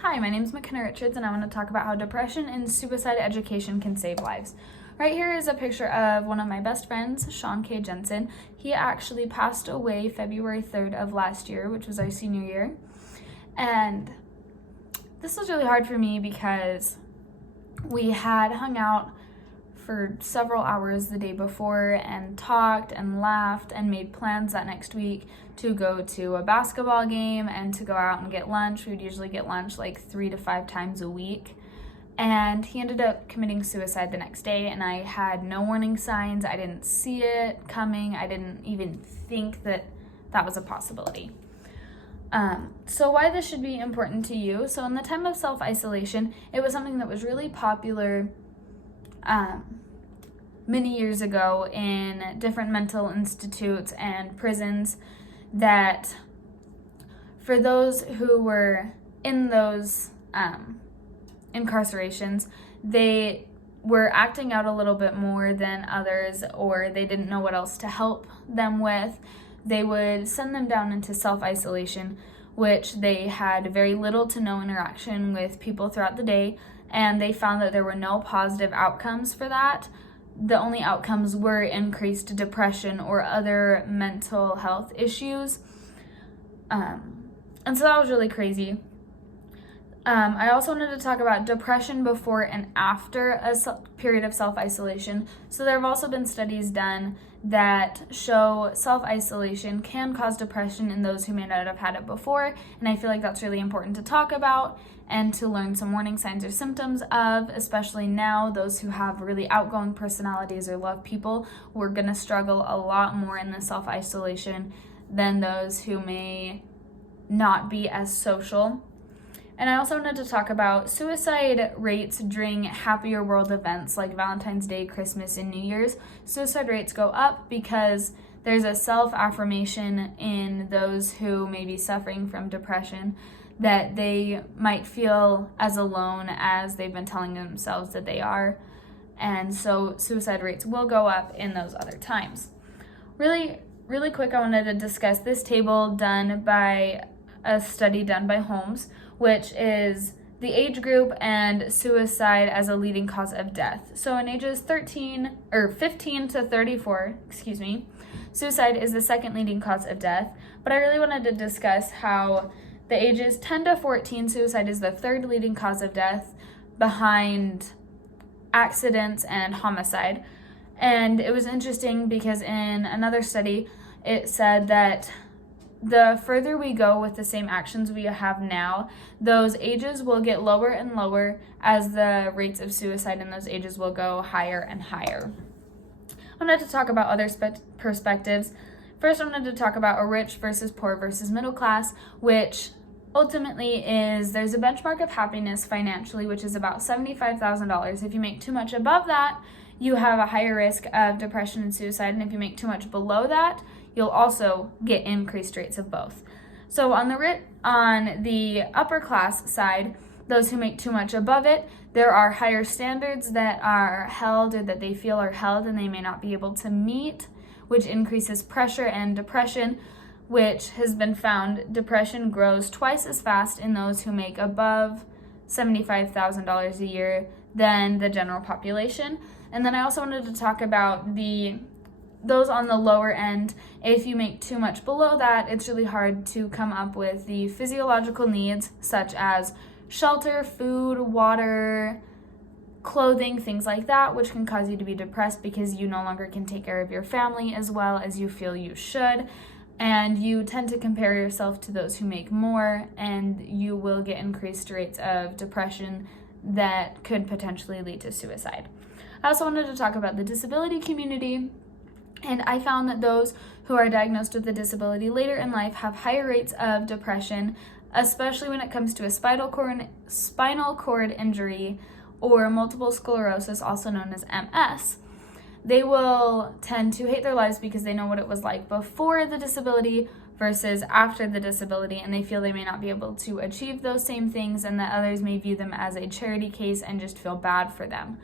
Hi, my name is McKenna Richards, and I want to talk about how depression and suicide education can save lives. Right here is a picture of one of my best friends, Sean K. Jensen. He actually passed away February 3rd of last year, which was our senior year. And this was really hard for me because we had hung out for several hours the day before and talked and laughed and made plans that next week to go to a basketball game and to go out and get lunch. We would usually get lunch like 3 to 5 times a week. And he ended up committing suicide the next day, and I had no warning signs. I didn't see it coming. I didn't even think that that was a possibility. So why this should be important to you. So in the time of self-isolation, it was something that was really popular many years ago in different mental institutes and prisons, that for those who were in those incarcerations, they were acting out a little bit more than others, or they didn't know what else to help them with. They would send them down into self-isolation, which they had very little to no interaction with people throughout the day, and they found that there were no positive outcomes for that. The only outcomes were increased depression or other mental health issues. And so that was really crazy. I also wanted to talk about depression before and after a period of self-isolation. So there have also been studies done that show self-isolation can cause depression in those who may not have had it before, and I feel like that's really important to talk about and to learn some warning signs or symptoms of, especially now. Those who have really outgoing personalities or love people, we're going to struggle a lot more in the self-isolation than those who may not be as social. And I also wanted to talk about suicide rates during happier world events like Valentine's Day, Christmas, and New Year's. Suicide rates go up because there's a self-affirmation in those who may be suffering from depression, that they might feel as alone as they've been telling themselves that they are. And so suicide rates will go up in those other times. Really quick, I wanted to discuss this table done by a study done by Holmes, which is the age group and suicide as a leading cause of death. So in ages 15 to 34, suicide is the second leading cause of death. But I really wanted to discuss how the ages 10 to 14, suicide is the third leading cause of death behind accidents and homicide. And it was interesting because in another study, it said that the further we go with the same actions we have now, those ages will get lower and lower as the rates of suicide in those ages will go higher and higher. I wanted to talk about other perspectives. First, I wanted to talk about a rich versus poor versus middle class, which ultimately is there's a benchmark of happiness financially, which is about $75,000. If you make too much above that, you have a higher risk of depression and suicide, and if you make too much below that, you'll also get increased rates of both. So on the upper class side, those who make too much above it, there are higher standards that are held or that they feel are held and they may not be able to meet, which increases pressure and depression, which has been found depression grows twice as fast in those who make above $75,000 a year than the general population. And then I also wanted to talk about those on the lower end. If you make too much below that, it's really hard to come up with the physiological needs such as shelter, food, water, clothing, things like that, which can cause you to be depressed because you no longer can take care of your family as well as you feel you should. And you tend to compare yourself to those who make more, and you will get increased rates of depression that could potentially lead to suicide. I also wanted to talk about the disability community. And I found that those who are diagnosed with a disability later in life have higher rates of depression, especially when it comes to a spinal cord injury or multiple sclerosis, also known as MS. They will tend to hate their lives because they know what it was like before the disability versus after the disability, and they feel they may not be able to achieve those same things, and that others may view them as a charity case and just feel bad for them.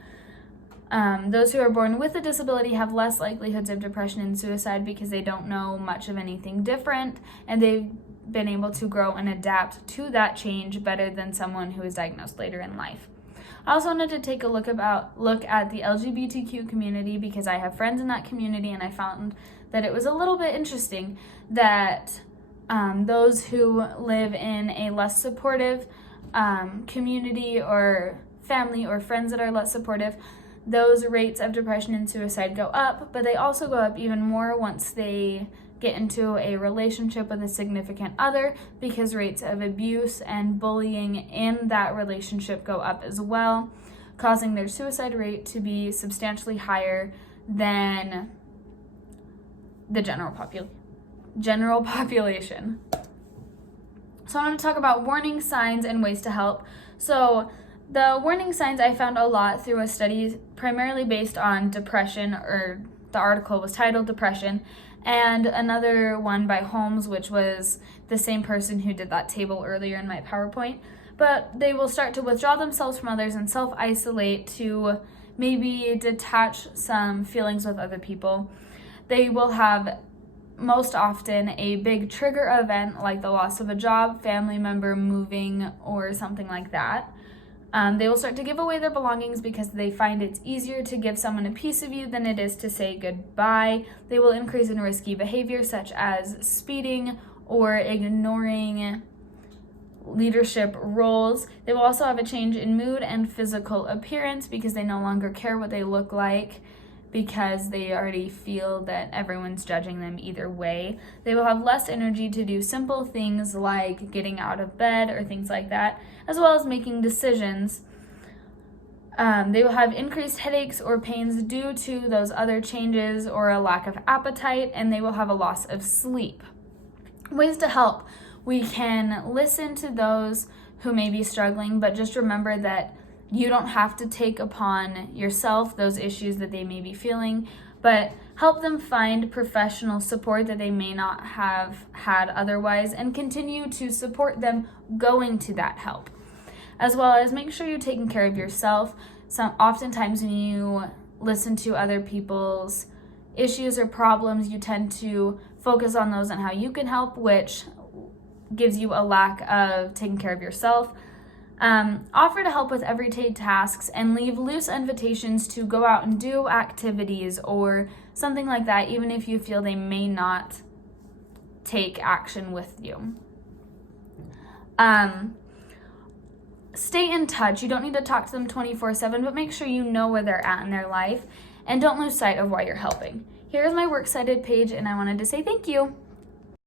Those who are born with a disability have less likelihoods of depression and suicide because they don't know much of anything different, and they've been able to grow and adapt to that change better than someone who is diagnosed later in life. I also wanted to take a look at the LGBTQ community because I have friends in that community, and I found that it was a little bit interesting that those who live in a less supportive community or family or friends that are less supportive, those rates of depression and suicide go up, but they also go up even more once they get into a relationship with a significant other, because rates of abuse and bullying in that relationship go up as well, causing their suicide rate to be substantially higher than the general population. So I want to talk about warning signs and ways to help. So the warning signs I found a lot through a study primarily based on depression, or the article was titled Depression, and another one by Holmes, which was the same person who did that table earlier in my PowerPoint. But they will start to withdraw themselves from others and self-isolate to maybe detach some feelings with other people. They will have most often a big trigger event like the loss of a job, family member moving, or something like that. They will start to give away their belongings because they find it's easier to give someone a piece of you than it is to say goodbye. They will increase in risky behavior such as speeding or ignoring leadership roles. They will also have a change in mood and physical appearance because they no longer care what they look like, because they already feel that everyone's judging them either way. They will have less energy to do simple things like getting out of bed or things like that, as well as making decisions. They will have increased headaches or pains due to those other changes or a lack of appetite, and they will have a loss of sleep. Ways to help. We can listen to those who may be struggling, but just remember that you don't have to take upon yourself those issues that they may be feeling, but help them find professional support that they may not have had otherwise, and continue to support them going to that help. As well as make sure you're taking care of yourself. Oftentimes when you listen to other people's issues or problems, you tend to focus on those and how you can help, which gives you a lack of taking care of yourself. Offer to help with everyday tasks and leave loose invitations to go out and do activities or something like that, even if you feel they may not take action with you. Stay in touch. You don't need to talk to them 24/7, but make sure you know where they're at in their life, and don't lose sight of why you're helping. Here's my works cited page, and I wanted to say thank you.